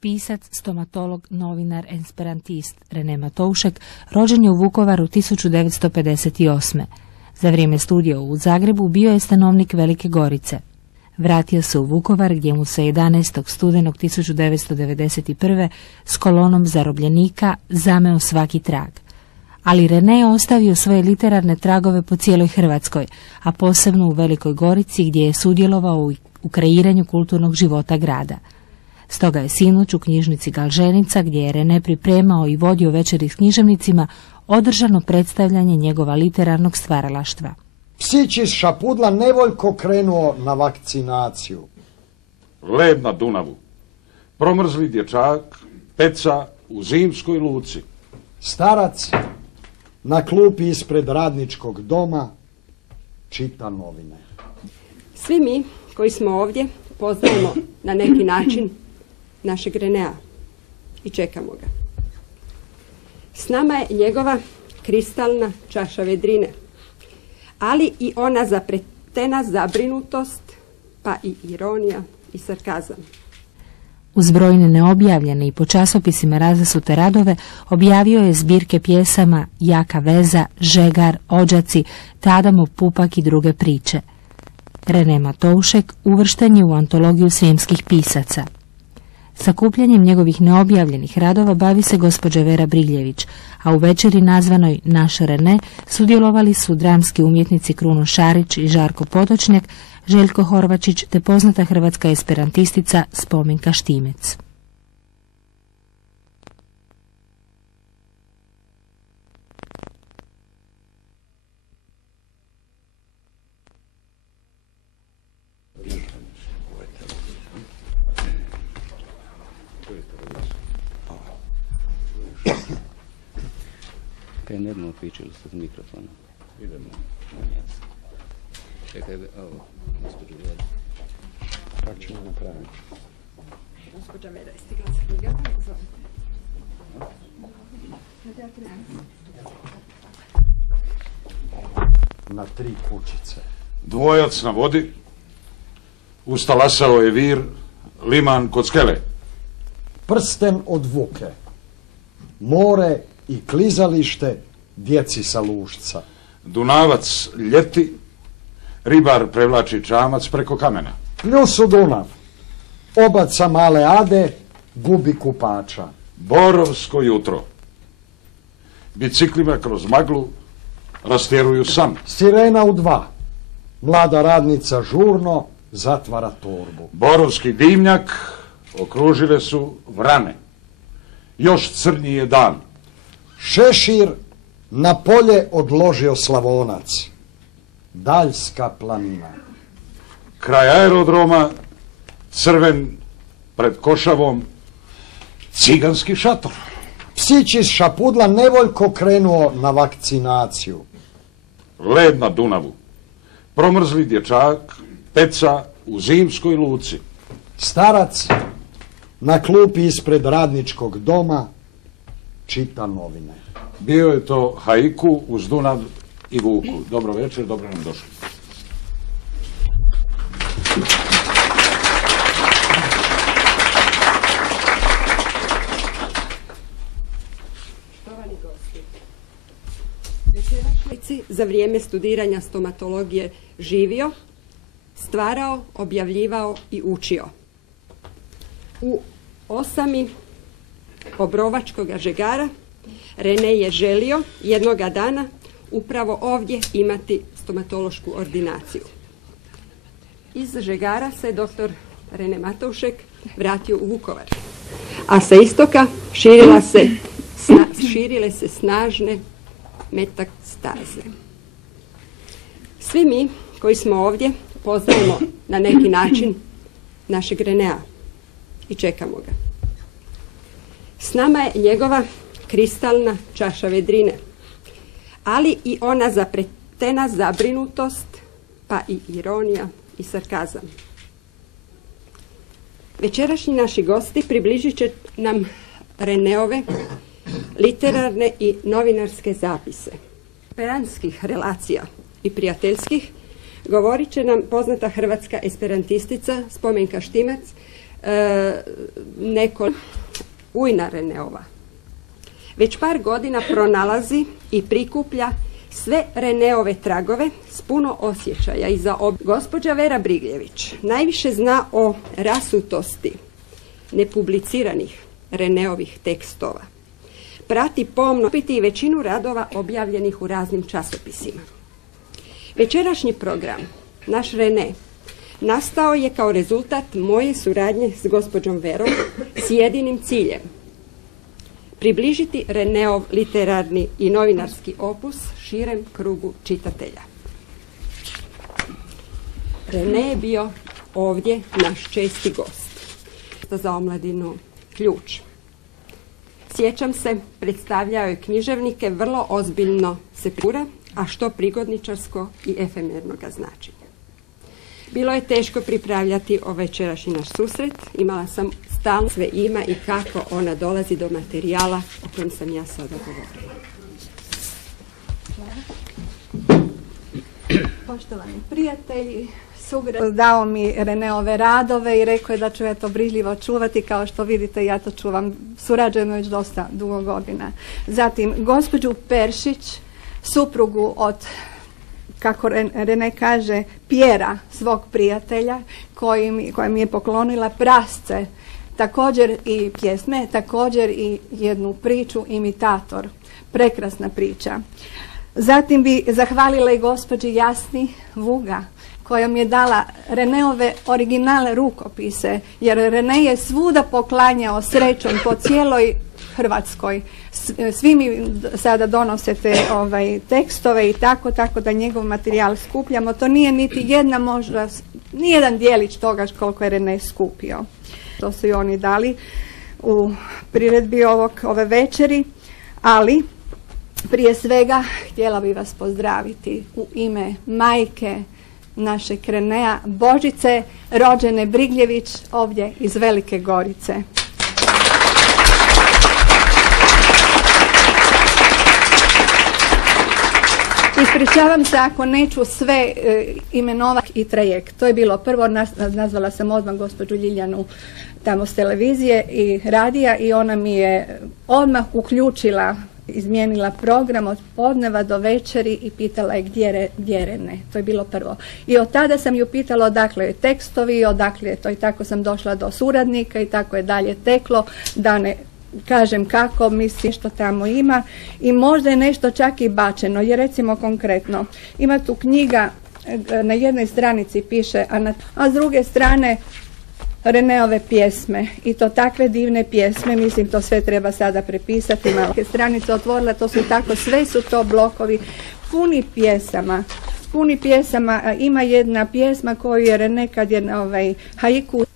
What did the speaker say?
Pisac, stomatolog, novinar, esperantist Rene Matoušek rođen je u Vukovaru 1958. Za vrijeme studija u Zagrebu bio je stanovnik Velike Gorice. Vratio se u Vukovar gdje mu se 11. studenog 1991. s kolonom zarobljenika zameo svaki trag. Ali Rene je ostavio svoje literarne tragove po cijeloj Hrvatskoj, a posebno u Velikoj Gorici gdje je sudjelovao u kreiranju kulturnog života grada. Stoga je sinoć u knjižnici Galženica, gdje je Rene pripremao i vodio večeri s književnicima, održano predstavljanje njegova literarnog stvaralaštva. Psić iz Šapudla nevoljko krenuo na vakcinaciju. Led na Dunavu. Promrzli dječak, peca u Zimskoj luci. Starac na klupi ispred Radničkog doma čita novine. Svi mi koji smo ovdje poznajemo na neki način našeg Renea i čekamo ga. S nama je njegova kristalna čaša vedrine, ali i ona zapretena zabrinutost, pa i ironija i sarkazam. Uz brojne neobjavljene i po časopisima razasute radove objavio je zbirke pjesama Jaka veza, Žegar, Odžaci, Tadamov pupak i druge priče. Rene Matoušek uvršten je u antologiju srijemskih pisaca. Sakupljanjem njegovih neobjavljenih radova bavi se gospođa Vera Brigljević, a u večeri nazvanoj Naš Rene sudjelovali su dramski umjetnici Kruno Šarić i Žarko Potočnjak, Željko Horvačić te poznata hrvatska esperantistica Spomenka Štimec. Kaj ne budemo pričali s mikrofonom? Idemo. Čekaj, ovo, gospođu Vera. Kako ćemo napraviti? Gospođa Vera je stigla s knjigama. Na 3 kućice. Dvojac na vodi, ustalasao je vir, liman kod skele. Prsten od Vuke. More i klizalište djeci sa Lušca. Dunavac ljeti, ribar prevlači čamac preko kamena. Pljus u Dunav. Obaca male ade, gubi kupača. Borovsko jutro. Biciklima kroz maglu rastjeruju san. Sirena u 2. Mlada radnica žurno zatvara torbu. Borovski dimnjak okružile su vrane. Još crnji je dan. Šešir na polje odložio Slavonac. Daljska planina. Kraj aerodroma, crven pred košavom, ciganski šator. Psić iz Šapudla nevoljko krenuo na vakcinaciju. Led na Dunavu. Promrzli dječak, peca u Zimskoj luci. Starac na klupi ispred Radničkog doma čita novine. Bio je to haiku uz Dunav i Vuku. Dobro večer, dobro nam došli. Štovani gosti, večerašnjici za vrijeme studiranja stomatologije živio, stvarao, objavljivao i učio. U osami Obrovačkoga Žegara Rene je želio jednoga dana upravo ovdje imati stomatološku ordinaciju. Iz Žegara se doktor Rene Matoušek vratio u Vukovar, a sa istoka širile se snažne metastaze. Svi mi koji smo ovdje poznajemo na neki način našeg Renea i čekamo ga. S nama je njegova kristalna čaša vedrine, ali i ona zapretena zabrinutost, pa i ironija i sarkazam. Večerašnji naši gosti približit će nam Reneove literarne i novinarske zapise. Esperantskih relacija i prijateljskih govorit će nam poznata hrvatska esperantistica Spomenka Štimac, neko ujna Reneova. Već par godina pronalazi i prikuplja sve Reneove tragove s puno osjećaja i za Gospođa Vera Brigljević najviše zna o rasutosti nepubliciranih Reneovih tekstova. Prati pomno i većinu radova objavljenih u raznim časopisima. Večerašnji program, naš Rene, nastao je kao rezultat moje suradnje s gospođom Verom s jedinim ciljem: približiti Reneov literarni i novinarski opus širem krugu čitatelja. Rene je bio ovdje naš česti gost. Za omladinu ključ. Sjećam se, predstavljao je književnike vrlo ozbiljno se pura, a što prigodničarsko i efemernoga značenja. Bilo je teško pripravljati ovaj večerašnji naš susret. Imala sam stalno sve ima i kako ona dolazi do materijala o kojem sam ja sada govorila. Poštovani prijatelji, dao mi Reneove radove i rekao je da ću to brižljivo čuvati. Kao što vidite, ja to čuvam. Surađujemo već dosta dugo godina. Zatim, gospođu Peršić, suprugu od, kako Rene kaže, Pjera, svog prijatelja, koja mi je poklonila prasce, također i pjesme, također i jednu priču, Imitator. Prekrasna priča. Zatim bi zahvalila i gospođi Jasni Vuga, koja mi je dala Reneove originalne rukopise, jer Rene je svuda poklanjao srećom po cijeloj Hrvatskoj. Svi mi sada donosete tekstove i tako da njegov materijal skupljamo. To nije niti jedna možda, nijedan dijelić toga koliko je Rene skupio. To su i oni dali u priredbi ove večeri, ali prije svega htjela bih vas pozdraviti u ime majke našeg Renea, Božice rođene Brigljević, ovdje iz Velike Gorice. Ispričavam se ako neću sve imenovati i trajekt. To je bilo prvo, nazvala sam odmah gospođu Ljiljanu tamo s televizije i radija i ona mi je odmah uključila, izmijenila program od podneva do večeri i pitala je gdje Rene. To je bilo prvo. I od tada sam ju pitala odakle je tekstovi, odakle je to, i tako sam došla do suradnika i tako je dalje teklo, da ne kažem kako, mislim što tamo ima i možda je nešto čak i bačeno, jer recimo konkretno ima tu knjiga, na jednoj stranici piše, a s druge strane Reneove pjesme i to takve divne pjesme, mislim to sve treba sada prepisati, malo stranice otvorila, to su tako, sve su to blokovi puni pjesama, ima jedna pjesma koju je Rene kad je haiku